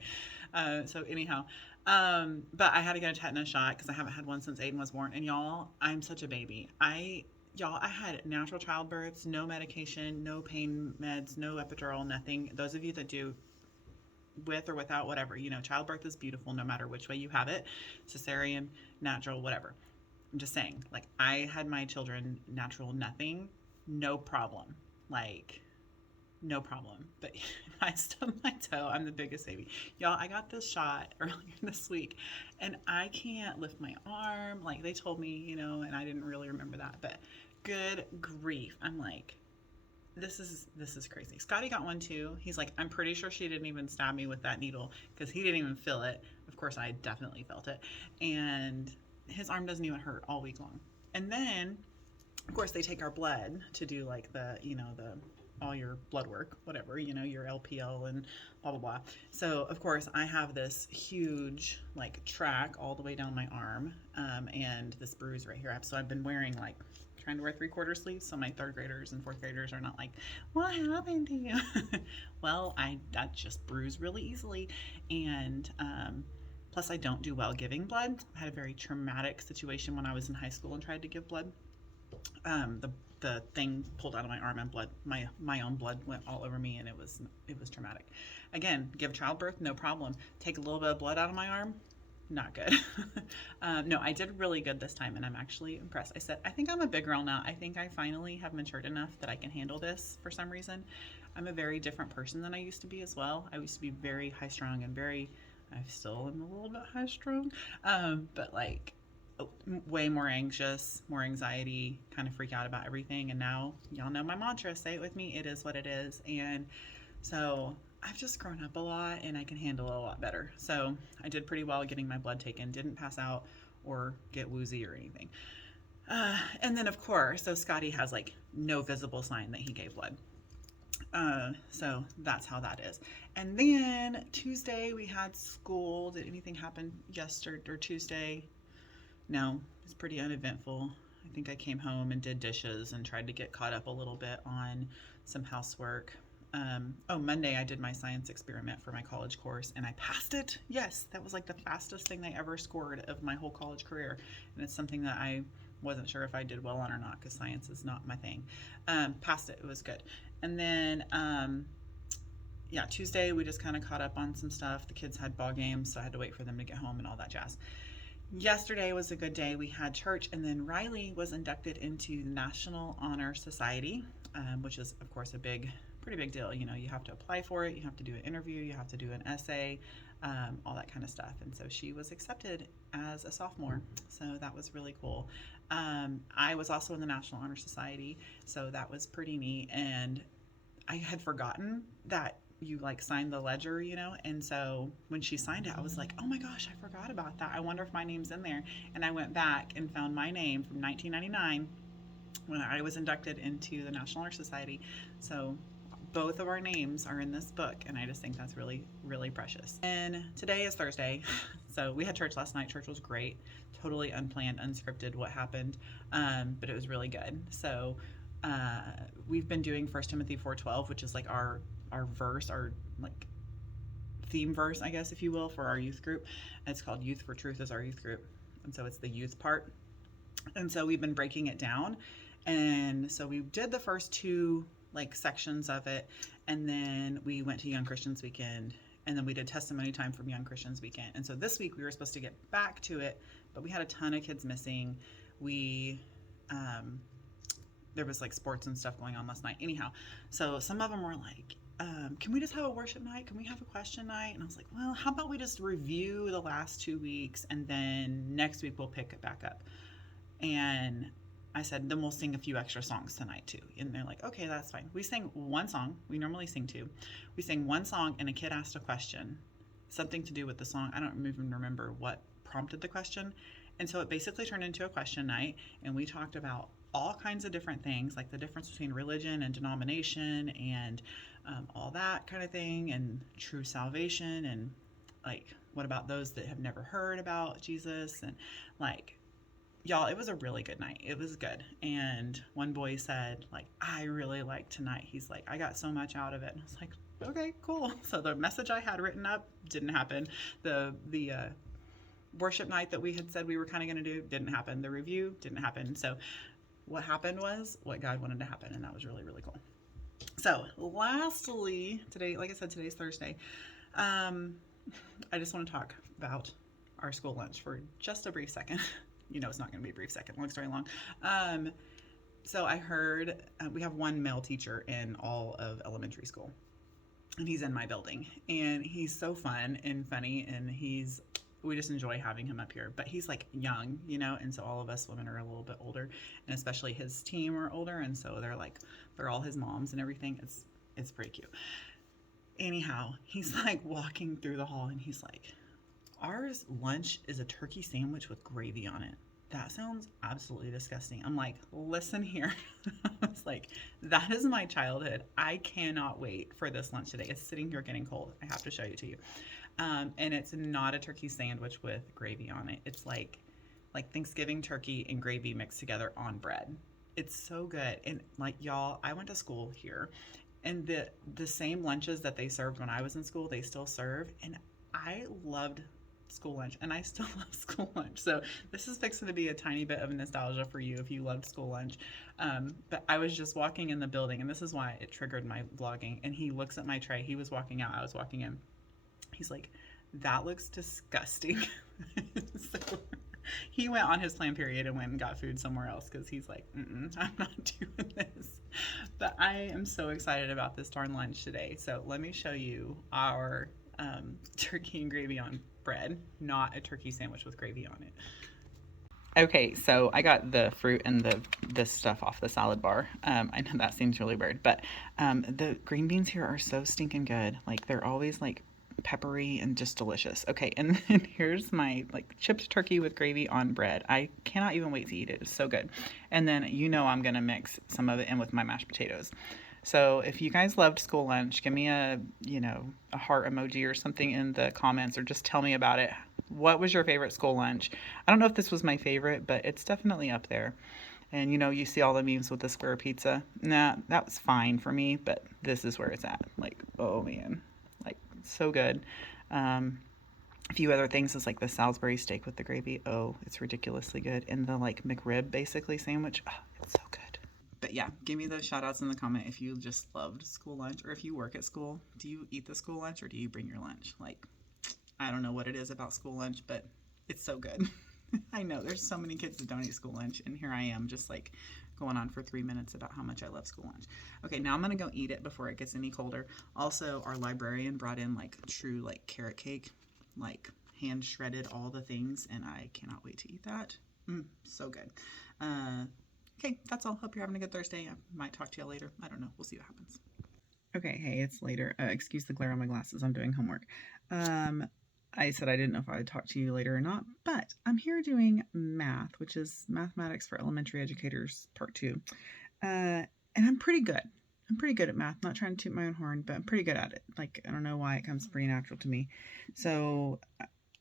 So anyhow, but I had to get a tetanus shot because I haven't had one since Aiden was born. And y'all, I'm such a baby. I had natural childbirths, no medication, no pain meds, no epidural, nothing. Those of you that do with or without whatever, childbirth is beautiful no matter which way you have it, cesarean, natural, whatever. I'm just saying, like, I had my children natural, nothing, no problem, like, no problem. But I stubbed my toe. I'm the biggest baby. Y'all, I got this shot earlier this week, and I can't lift my arm. Like, they told me, and I didn't really remember that, but good grief. I'm like, this is crazy. Scotty got one too. He's like, I'm pretty sure she didn't even stab me with that needle because he didn't even feel it. Of course, I definitely felt it. And his arm doesn't even hurt all week long. And then, of course, they take our blood to do like the all your blood work, whatever, your LPL and blah, blah, blah. So, of course, I have this huge like track all the way down my arm and this bruise right here. So I've been wearing trying to wear 3/4 sleeves so my 3rd graders and 4th graders are not like, what happened to you? Well, that just bruised really easily. And plus I don't do well giving blood. I had a very traumatic situation when I was in high school and tried to give blood. The thing pulled out of my arm and blood, my own blood went all over me, and it was traumatic. Again, give childbirth, no problem. Take a little bit of blood out of my arm, not good. No, I did really good this time, and I'm actually impressed. I said, I think I'm a big girl now. I think I finally have matured enough that I can handle this for some reason. I'm a very different person than I used to be as well. I used to be very high strung and I still am a little bit high strung, but like way more anxious, more anxiety, kind of freak out about everything. And now y'all know my mantra, say it with me, it is what it is. And so I've just grown up a lot and I can handle it a lot better. So I did pretty well getting my blood taken, didn't pass out or get woozy or anything. And then of course, so Scotty has like no visible sign that he gave blood. So that's how that is. And then Tuesday we had school. Did anything happen yesterday or Tuesday? No, it was pretty uneventful. I think I came home and did dishes and tried to get caught up a little bit on some housework. Monday I did my science experiment for my college course and I passed it. Yes, that was like the fastest thing I ever scored of my whole college career. And it's something that I wasn't sure if I did well on or not because science is not my thing. Passed it. It was good. And then, Tuesday we just kind of caught up on some stuff. The kids had ball games, so I had to wait for them to get home and all that jazz. Yesterday was a good day. We had church, and then Riley was inducted into the National Honor Society, which is, of course, pretty big deal. You have to apply for it, you have to do an interview, you have to do an essay, all that kind of stuff. And so she was accepted as a sophomore, so that was really cool. I was also in the National Honor Society, so that was pretty neat. And I had forgotten that you sign the ledger, and so when she signed it, I was like, oh my gosh, I forgot about that. I wonder if my name's in there. And I went back and found my name from 1999 when I was inducted into the National Honor Society. So both of our names are in this book, and I just think that's really, really precious. And today is Thursday, so we had church last night. Church was great, totally unplanned, unscripted what happened, but it was really good. So we've been doing 1 Timothy 4:12, which is like our verse, our theme verse, I guess, if you will, for our youth group. And it's called Youth for Truth is our youth group. And so it's the youth part. And so we've been breaking it down. And so we did the first 2 sections of it. And then we went to Young Christians Weekend. And then we did testimony time from Young Christians Weekend. And so this week we were supposed to get back to it, but we had a ton of kids missing. There was sports and stuff going on last night. Anyhow, so some of them were like, can we just have a worship night? Can we have a question night? And I was like, well, how about we just review the last 2 weeks and then next week we'll pick it back up. And I said, then we'll sing a few extra songs tonight too. And they're like, okay, that's fine. We sang 1 song. We normally sing 2. We sang 1 song and a kid asked a question, something to do with the song. I don't even remember what prompted the question. And so it basically turned into a question night, and we talked about all kinds of different things, like the difference between religion and denomination and all that kind of thing, and true salvation, and what about those that have never heard about Jesus, and y'all, it was a really good night. It was good. And one boy said, like, I really liked tonight. He's like, I got so much out of it. And I was like, okay, cool. So the message I had written up didn't happen. The worship night that we had said we were kind of going to do didn't happen. The review didn't happen. So what happened was what God wanted to happen, and that was really, really cool. So lastly, today, like I said, today's Thursday. I just want to talk about our school lunch for just a brief second. You know, it's not going to be a brief second. Long story long. So I heard we have one male teacher in all of elementary school, and he's in my building, and he's so fun and funny, and we just enjoy having him up here. But he's like young, you know, and so all of us women are a little bit older, and especially his team are older, and so they're all his moms and everything. It's pretty cute. Anyhow, he's like walking through the hall, and he's like, ours lunch is a turkey sandwich with gravy on it. That sounds absolutely disgusting. I'm like, listen here. I was like, that is my childhood. I cannot wait for this lunch today. It's sitting here getting cold. I have to show it to you. And it's not a turkey sandwich with gravy on it. It's like Thanksgiving turkey and gravy mixed together on bread. It's so good. And like, y'all, I went to school here, and the same lunches that they served when I was in school, they still serve. And I loved school lunch, and I still love school lunch. So this is fixing to be a tiny bit of nostalgia for you if you loved school lunch. But I was just walking in the building, and this is why it triggered my vlogging. And he looks at my tray. He was walking out. I was walking in. He's like, that looks disgusting. So he went on his plan period and went and got food somewhere else, because he's like, I'm not doing this. But I am so excited about this darn lunch today. So let me show you our turkey and gravy on bread, not a turkey sandwich with gravy on it. Okay, so I got the fruit and this stuff off the salad bar. I know that seems really weird, but the green beans here are so stinking good. Like, they're always like peppery and just delicious. Okay, and then here's my like chipped turkey with gravy on bread. I cannot even wait to eat it. It's so good. And then, you know, I'm gonna mix some of it in with my mashed potatoes. So if you guys loved school lunch, give me a heart emoji or something in the comments, or just tell me about it. What was your favorite school lunch? I don't know if this was my favorite, but it's definitely up there. And you know, you see all the memes with the square pizza. Nah, that was fine for me, but this is where it's at. Like, oh man, like, so good. A few other things is like the Salisbury steak with the gravy. Oh, it's ridiculously good. And the like McRib basically sandwich. Oh, it's so good. But yeah, give me those shout outs in the comment if you just loved school lunch, or if you work at school. Do you eat the school lunch, or do you bring your lunch? Like, I don't know what it is about school lunch, but it's so good. I know there's so many kids that don't eat school lunch, and here I am just like going on for 3 minutes about how much I love school lunch. Okay, now I'm gonna go eat it before it gets any colder. Also, our librarian brought in like true like carrot cake, like hand shredded all the things, and I cannot wait to eat that. So good. Okay, that's all. Hope you're having a good Thursday. I might talk to you later. I don't know. We'll see what happens. Okay, hey, it's later. Excuse the glare on my glasses. I'm doing homework. I said I didn't know if I would talk to you later or not, but I'm here doing math, which is Mathematics for Elementary Educators, Part 2. And I'm pretty good. I'm pretty good at math. Not trying to toot my own horn, but I'm pretty good at it. Like, I don't know why it comes pretty natural to me. So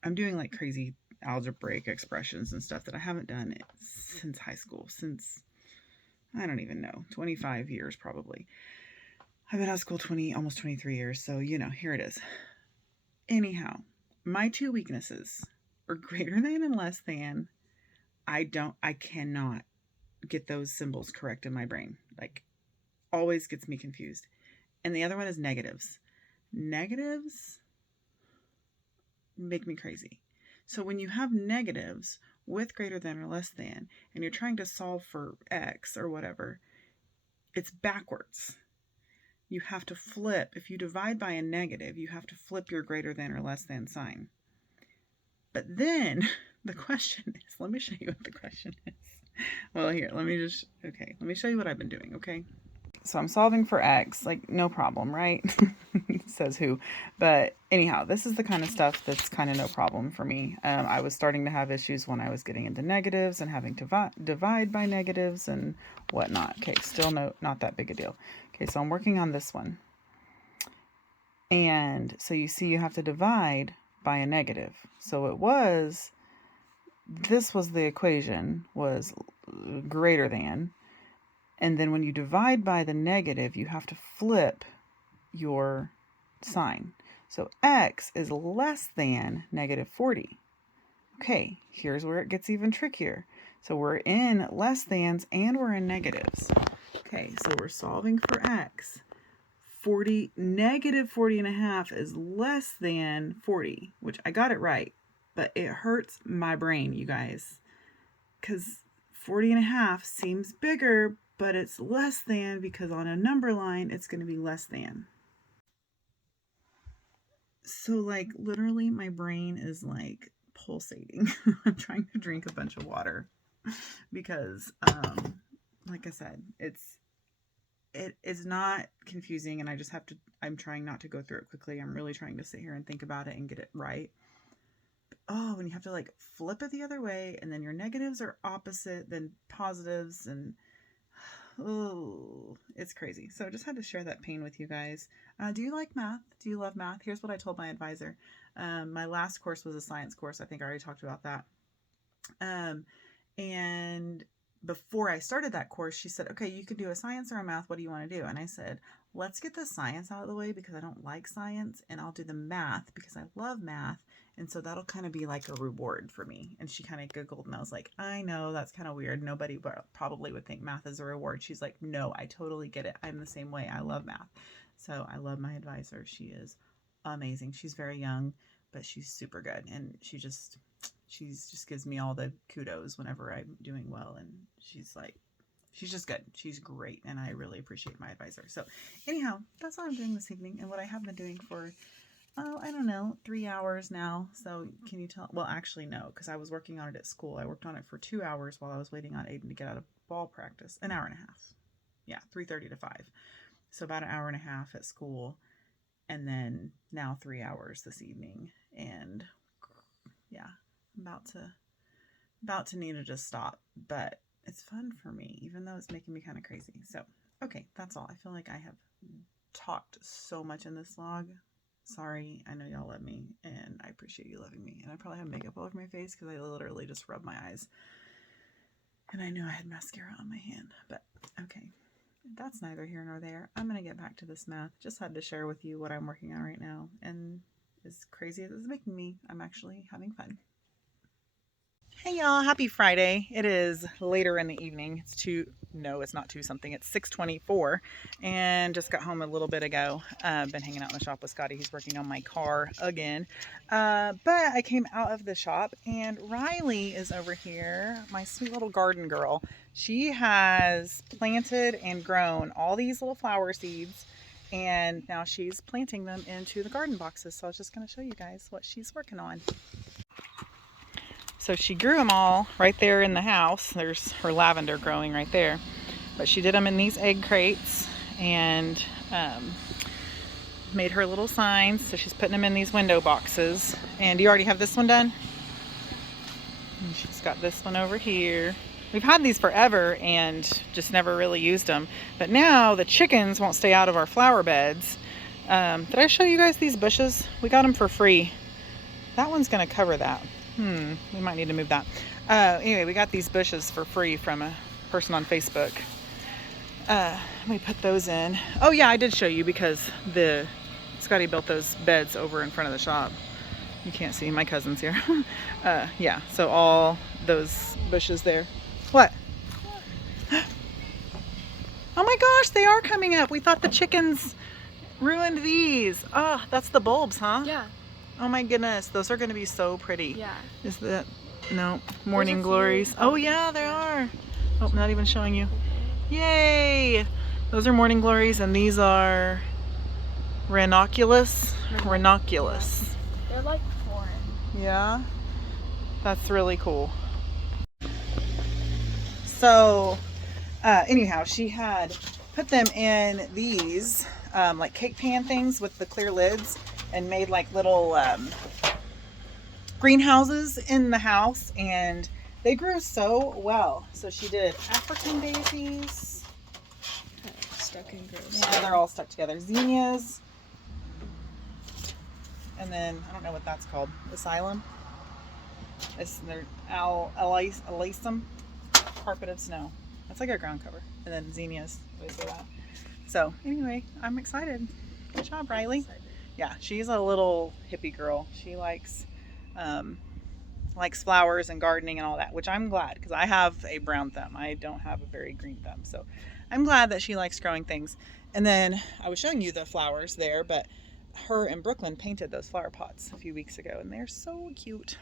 I'm doing like crazy algebraic expressions and stuff that I haven't done since high school, since I don't even know, 25 years probably. I've been out of school almost 23 years, so you know, here it is. Anyhow, my two weaknesses are greater than and less than. I cannot get those symbols correct in my brain. Like, always gets me confused. And the other one is negatives. Negatives make me crazy. So when you have negatives with greater than or less than, and you're trying to solve for X or whatever, it's backwards. You have to flip. If you divide by a negative, you have to flip your greater than or less than sign. But then the question is, let me show you what the question is. Well, here, let me show you what I've been doing, okay? So I'm solving for X, like, no problem, right? Says who. But anyhow, this is the kind of stuff that's kind of no problem for me. I was starting to have issues when I was getting into negatives and having to divide by negatives and whatnot. Okay, still not that big a deal. Okay, so I'm working on this one. And so you see you have to divide by a negative. So it was this was the equation, was greater than. And then when you divide by the negative, you have to flip your sign. So x is less than negative 40. Okay, here's where it gets even trickier. So we're in less thans and we're in negatives. Okay, so we're solving for x. Negative 40 and a half is less than 40, which I got it right, but it hurts my brain, you guys, because 40 and a half seems bigger, but it's less than because on a number line, it's going to be less than. So like literally my brain is like pulsating. I'm trying to drink a bunch of water because, like I said, it is not confusing, and I'm trying not to go through it quickly. I'm really trying to sit here and think about it and get it right. Oh, and you have to like flip it the other way, and then your negatives are opposite than positives, and oh, it's crazy. So I just had to share that pain with you guys. Do you like math? Do you love math? Here's what I told my advisor. My last course was a science course. I think I already talked about that. And before I started that course, she said, okay, you can do a science or a math. What do you want to do? And I said, let's get the science out of the way because I don't like science, and I'll do the math because I love math. And so that'll kind of be like a reward for me. And she kind of giggled, and I was like, I know that's kind of weird. Nobody probably would think math is a reward. She's like, no, I totally get it. I'm the same way. I love math. So I love my advisor. She is amazing. She's very young, but she's super good. And she just gives me all the kudos whenever I'm doing well. And she's just good. She's great. And I really appreciate my advisor. So anyhow, that's what I'm doing this evening and what I have been doing for, I don't know, 3 hours now. So can you tell? Well, actually, no, because I was working on it at school. I worked on it for 2 hours while I was waiting on Aiden to get out of ball practice. An hour and a half. Yeah, 3:30 to 5. So about an hour and a half at school. And then now 3 hours this evening. And yeah, I'm about to need to just stop. But it's fun for me, even though it's making me kind of crazy. So, okay, that's all. I feel like I have talked so much in this vlog. Sorry, I know y'all love me, and I appreciate you loving me. And I probably have makeup all over my face because I literally just rubbed my eyes. And I knew I had mascara on my hand, but okay. That's neither here nor there. I'm going to get back to this math. Just had to share with you what I'm working on right now. And as crazy as it's making me, I'm actually having fun. Hey y'all, happy Friday. It is later in the evening. It's not 2 something. It's 6:24 and just got home a little bit ago. Been hanging out in the shop with Scotty. He's working on my car again. But I came out of the shop and Riley is over here, my sweet little garden girl. She has planted and grown all these little flower seeds, and now she's planting them into the garden boxes. So I was just going to show you guys what she's working on. So she grew them all right there in the house. There's her lavender growing right there. But she did them in these egg crates and made her little signs. So she's putting them in these window boxes. And you already have this one done? And she's got this one over here. We've had these forever and just never really used them. But now the chickens won't stay out of our flower beds. Did I show you guys these bushes? We got them for free. That one's going to cover that. We might need to move that. Anyway, we got these bushes for free from a person on Facebook. Let me put those in. Oh yeah, I did show you because Scotty built those beds over in front of the shop. You can't see, my cousin's here. Yeah, so all those bushes there. What? Oh my gosh, they are coming up. We thought the chickens ruined these. Oh, that's the bulbs, huh? Yeah. Oh my goodness, those are going to be so pretty. Yeah. Is that, no, morning glories. Oh yeah, they are. Oh, not even showing you. Yay! Those are morning glories, and these are ranunculus. Ranunculus. They're like foreign. Yeah, that's really cool. So, anyhow, she had put them in these like cake pan things with the clear lids, and made like little greenhouses in the house, and they grew so well. So she did African daisies. Stuck in gross. Yeah, they're all stuck together. Zinnias. And then, I don't know what that's called. Asylum. They're Alasum, carpet of snow. That's like our ground cover. And then zinnias. So anyway, I'm excited. Good job, Riley. Yeah, she's a little hippie girl. She likes flowers and gardening and all that, which I'm glad because I have a brown thumb. I don't have a very green thumb. So I'm glad that she likes growing things. And then I was showing you the flowers there, but her and Brooklyn painted those flower pots a few weeks ago and they're so cute.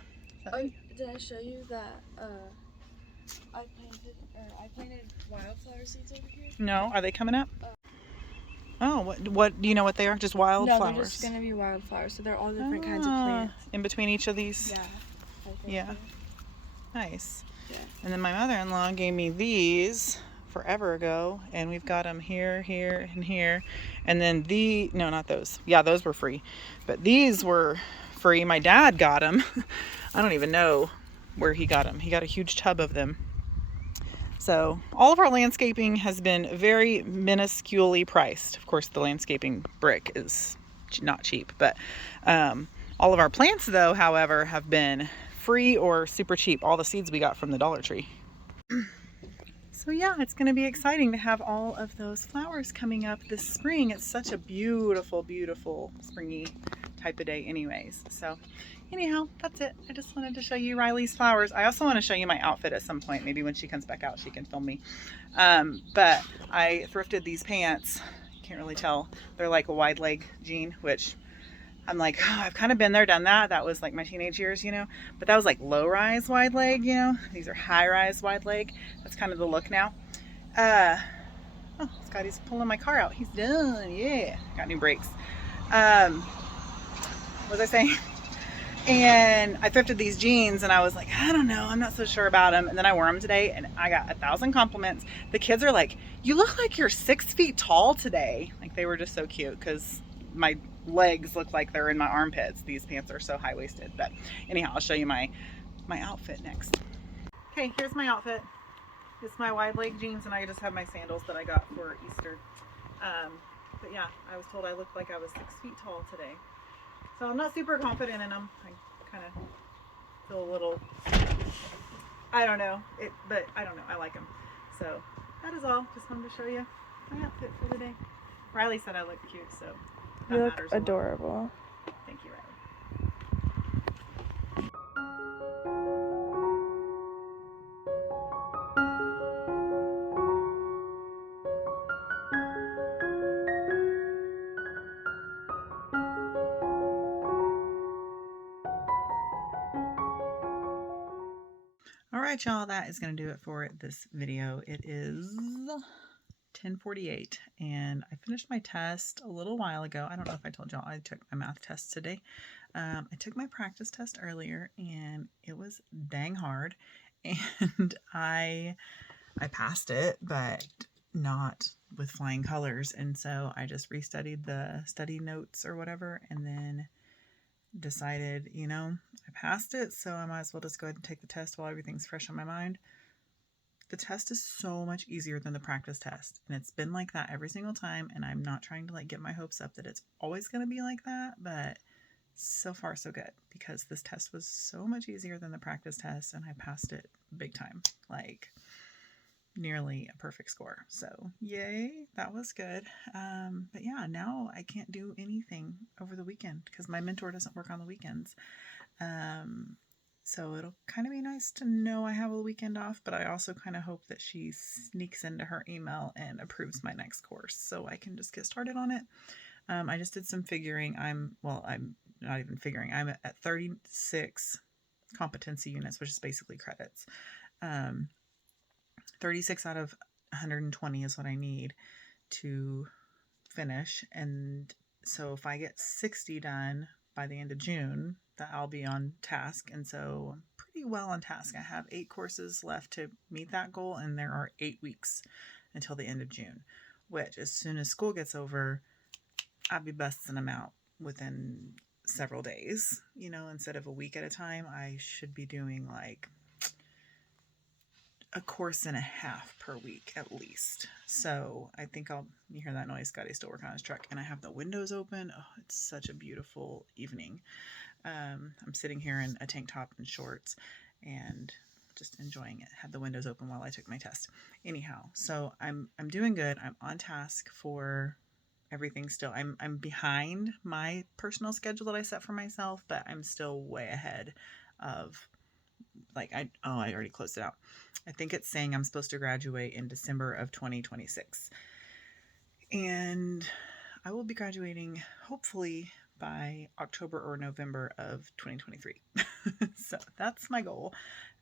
Oh, did I show you that I planted wildflower seeds over here? No, are they coming up? Oh, what do you know what they are? Just wildflowers? No, they're just gonna be wildflowers. So they're all different kinds of plants. In between each of these? Yeah. Yeah. Nice. Yeah. And then my mother-in-law gave me these forever ago, and we've got them here, here, and here. And then no, not those. Yeah, those were free. But these were free. My dad got them. I don't even know where he got them. He got a huge tub of them. So all of our landscaping has been very minusculely priced. Of course, the landscaping brick is not cheap, but all of our plants, though, however, have been free or super cheap. All the seeds we got from the Dollar Tree. So yeah, it's going to be exciting to have all of those flowers coming up this spring. It's such a beautiful, beautiful springy type of day anyways. So anyhow, that's it. I just wanted to show you Riley's flowers. I also want to show you my outfit at some point. Maybe when she comes back out, she can film me. But I thrifted these pants. Can't really tell. They're like a wide leg jean, which I'm like, oh, I've kind of been there, done that. That was like my teenage years, you know, but that was like low rise wide leg, you know, these are high rise wide leg. That's kind of the look now. Oh, Scotty's pulling my car out. He's done. Yeah. Got new brakes. What was I saying? And I thrifted these jeans and I was like, I don't know, I'm not so sure about them. And then I wore them today and I got 1,000 compliments. The kids are like, you look like you're 6 feet tall today. Like they were just so cute because my legs look like they're in my armpits. These pants are so high-waisted. But anyhow, I'll show you my outfit next. Okay, here's my outfit. It's my wide leg jeans and I just have my sandals that I got for Easter. But yeah, I was told I looked like I was 6 feet tall today. So I'm not super confident in them. I kind of feel a little, I don't know, but I don't know, I like them. So that is all. Just wanted to show you my outfit for the day. Riley said I look cute, so that You look matters a lot. adorable. Thank you, Riley. All right, y'all, that is going to do it for this video. It is 10:48 and I finished my test a little while ago. I don't know if I told y'all I took my math test today. I took my practice test earlier and it was dang hard and I passed it, but not with flying colors. And so I just restudied the study notes or whatever and then decided, you know, I passed it, so I might as well just go ahead and take the test while everything's fresh on my mind. The test is so much easier than the practice test, and it's been like that every single time, and I'm not trying to like get my hopes up that it's always going to be like that, but so far so good because this test was so much easier than the practice test and I passed it big time, like nearly a perfect score. So yay, that was good. But yeah, now I can't do anything over the weekend because my mentor doesn't work on the weekends. So it'll kind of be nice to know I have a weekend off, but I also kind of hope that she sneaks into her email and approves my next course so I can just get started on it. I just did some figuring. I'm not even figuring. I'm at 36 competency units, which is basically credits. 36 out of 120 is what I need to finish. And so if I get 60 done by the end of June, that I'll be on task. And so I'm pretty well on task. I have 8 courses left to meet that goal. And there are 8 weeks until the end of June, which as soon as school gets over, I'll be busting them out within several days, you know, instead of a week at a time. I should be doing like a course and a half per week at least. So I think you hear that noise, Scotty's still working on his truck and I have the windows open. Oh, it's such a beautiful evening. I'm sitting here in a tank top and shorts and just enjoying it. Had the windows open while I took my test. Anyhow, so I'm doing good. I'm on task for everything still. I'm behind my personal schedule that I set for myself, but I'm still way ahead of, like, I already closed it out. I think it's saying I'm supposed to graduate in December of 2026. And I will be graduating hopefully by October or November of 2023. So that's my goal.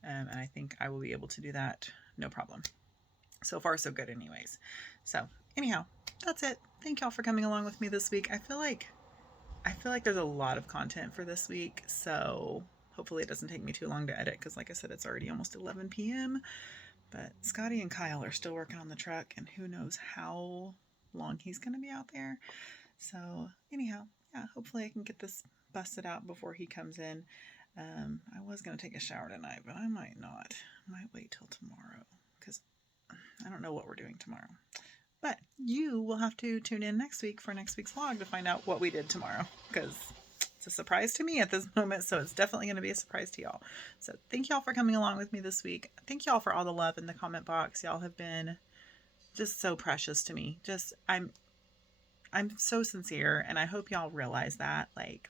And I think I will be able to do that no problem. So far, so good anyways. So anyhow, that's it. Thank y'all for coming along with me this week. I feel like there's a lot of content for this week. So hopefully it doesn't take me too long to edit, because like I said, it's already almost 11 p.m. But Scotty and Kyle are still working on the truck, and who knows how long he's going to be out there. So anyhow, yeah, hopefully I can get this busted out before he comes in. I was going to take a shower tonight, but I might not. I might wait till tomorrow, because I don't know what we're doing tomorrow. But you will have to tune in next week for next week's vlog to find out what we did tomorrow, because it's a surprise to me at this moment, so it's definitely going to be a surprise to y'all. So thank y'all for coming along with me this week. Thank y'all for all the love in the comment box. Y'all have been just so precious to me. I'm so sincere, and I hope y'all realize that. Like,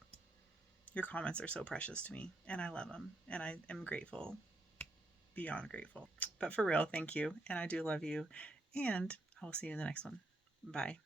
your comments are so precious to me, and I love them, and I am grateful, beyond grateful. But for real, thank you, and I do love you, and I will see you in the next one. Bye.